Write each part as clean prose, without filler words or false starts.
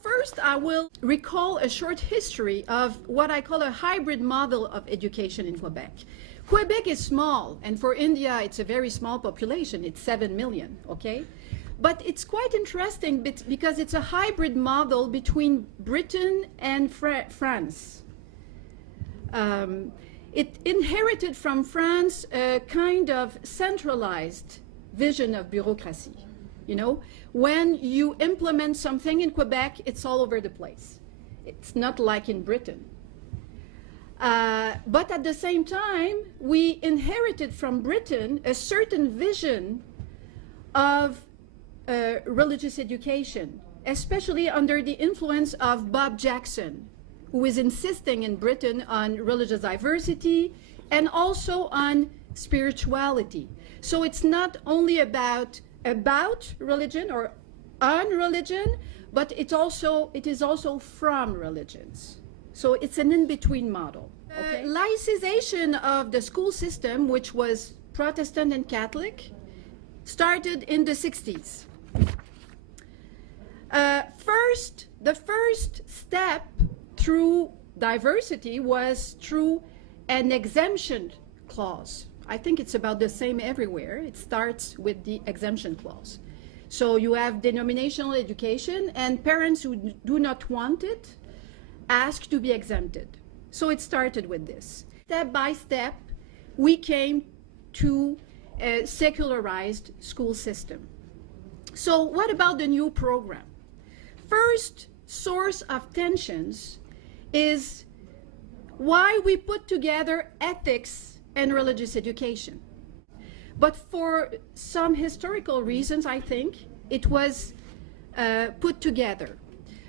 First, I will recall a short history of what I call a hybrid model of education in Quebec. Quebec is small, and for India, it's a very small population. It's 7 million, okay? But it's quite interesting because it's a hybrid model between Britain and France. It inherited from France a kind of centralized vision of bureaucracy. You know, when you implement something in Quebec, it's all over the place. It's not like in Britain. But at the same time, we inherited from Britain a certain vision of religious education, especially under the influence of Bob Jackson, who is insisting in Britain on religious diversity and also on spirituality. So it's not only about religion or on religion, but it is also from religions. So it's an in-between model. Okay? Laicization of the school system, which was Protestant and Catholic, started in the 60s. The first step through diversity was through an exemption clause. I think it's about the same everywhere. It starts with the exemption clause. So you have denominational education, and parents who do not want it ask to be exempted. So it started with this. Step by step, we came to a secularized school system. So what about the new program? First source of tensions is why we put together ethics and religious education. But for some historical reasons, I think, it was put together.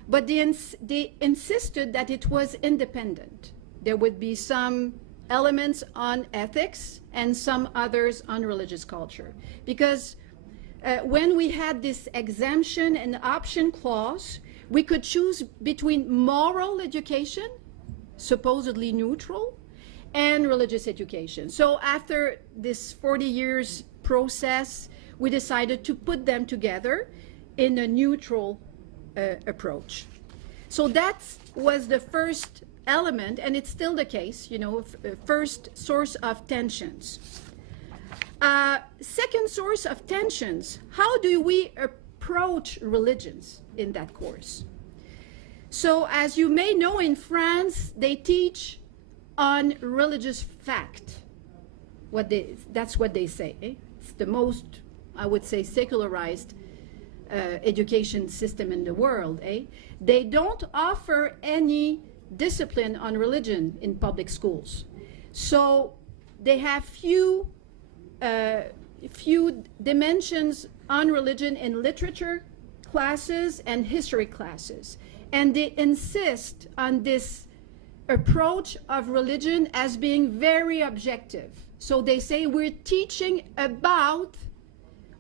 But they insisted that it was independent. There would be some elements on ethics and some others on religious culture. Because when we had this exemption and option clause, we could choose between moral education, supposedly neutral, and religious education. So after this 40 years process, we decided to put them together in a neutral approach. So that was the first element, and it's still the case, you know, first source of tensions. Second source of tensions, how do we approach religions in that course? So as you may know, in France, they teach on religious fact. That's what they say. Eh? It's the most, I would say, secularized education system in the world. Eh? They don't offer any discipline on religion in public schools. So they have few dimensions on religion in literature classes and history classes. And they insist on this approach of religion as being very objective. So they say we're teaching about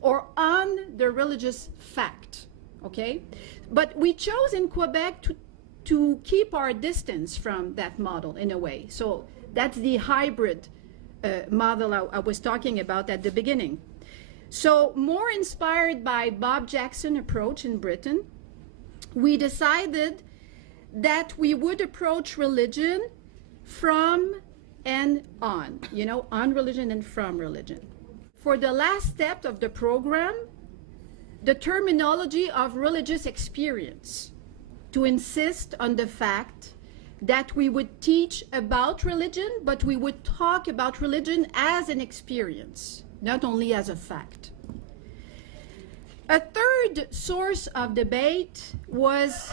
or on the religious fact, okay? But we chose in Quebec to keep our distance from that model in a way. So that's the hybrid model I was talking about at the beginning. So more inspired by Bob Jackson approach in Britain, we decided that we would approach religion from and on, you know, on religion and from religion. For the last step of the program, the terminology of religious experience, to insist on the fact that we would teach about religion, but we would talk about religion as an experience, not only as a fact. A third source of debate was,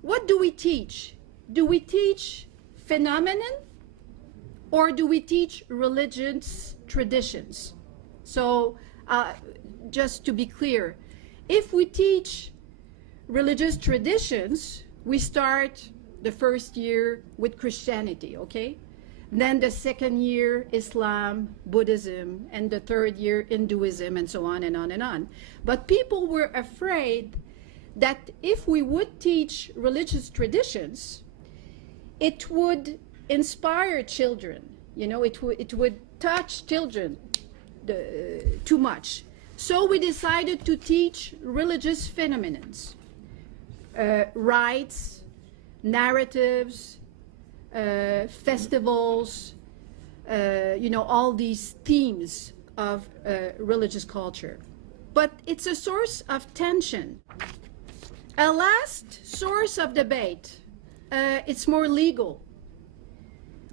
what do we teach? Do we teach phenomenon or do we teach religious traditions? So just to be clear, if we teach religious traditions, we start the first year with Christianity, okay? Then the second year, Islam, Buddhism, and the third year, Hinduism, and so on and on and on. But people were afraid that if we would teach religious traditions, it would inspire children. You know, it would touch children too much. So we decided to teach religious phenomenons. rites, narratives, festivals, all these themes of religious culture. But it's a source of tension. A last source of debate, it's more legal.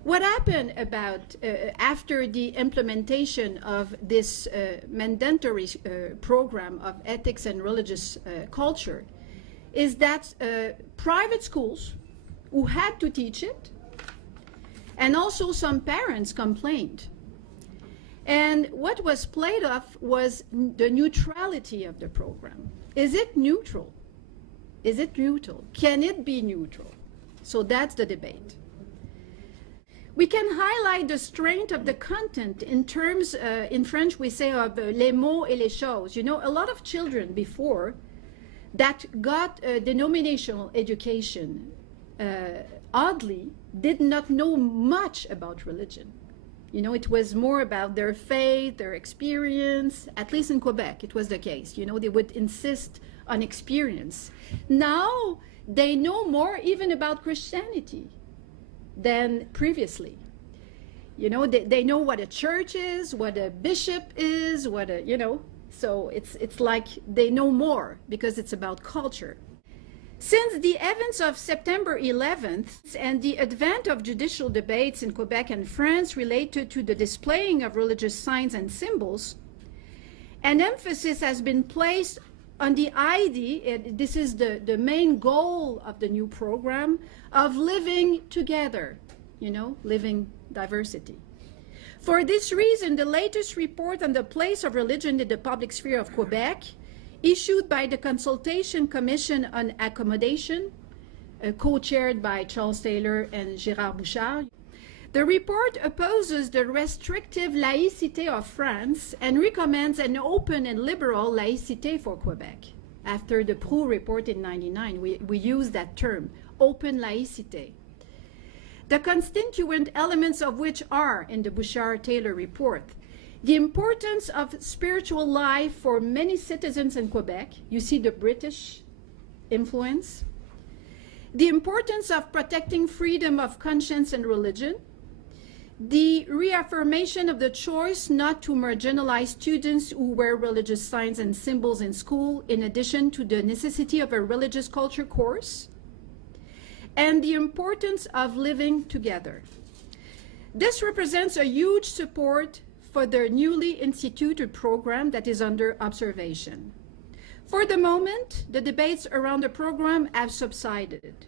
What happened about after the implementation of this mandatory program of ethics and religious culture is that private schools who had to teach it, and also some parents complained. And what was played off was the neutrality of the program. Is it neutral? Is it neutral? Can it be neutral? So that's the debate. We can highlight the strength of the content in terms, in French we say of les mots et les choses. You know, a lot of children before that got a denominational education, oddly, did not know much about religion. You know, it was more about their faith, their experience. At least in Quebec, it was the case. You know, they would insist on experience. Now, they know more even about Christianity than previously. You know, they know what a church is, what a bishop is, what a, so it's like they know more because it's about culture. Since the events of September 11th and the advent of judicial debates in Quebec and France related to the displaying of religious signs and symbols, an emphasis has been placed on the idea, this is the main goal of the new program, of living together, living diversity. For this reason, the latest report on the place of religion in the public sphere of Quebec, issued by the Consultation Commission on Accommodation, co-chaired by Charles Taylor and Gérard Bouchard. The report opposes the restrictive laïcité of France and recommends an open and liberal laïcité for Quebec. After the Proulx report in '99, we use that term, open laïcité. The constituent elements of which are in the Bouchard-Taylor report: the importance of spiritual life for many citizens in Quebec. You see the British influence. The importance of protecting freedom of conscience and religion. The reaffirmation of the choice not to marginalize students who wear religious signs and symbols in school, in addition to the necessity of a religious culture course. And the importance of living together. This represents a huge support for the newly instituted program that is under observation. For the moment, the debates around the program have subsided.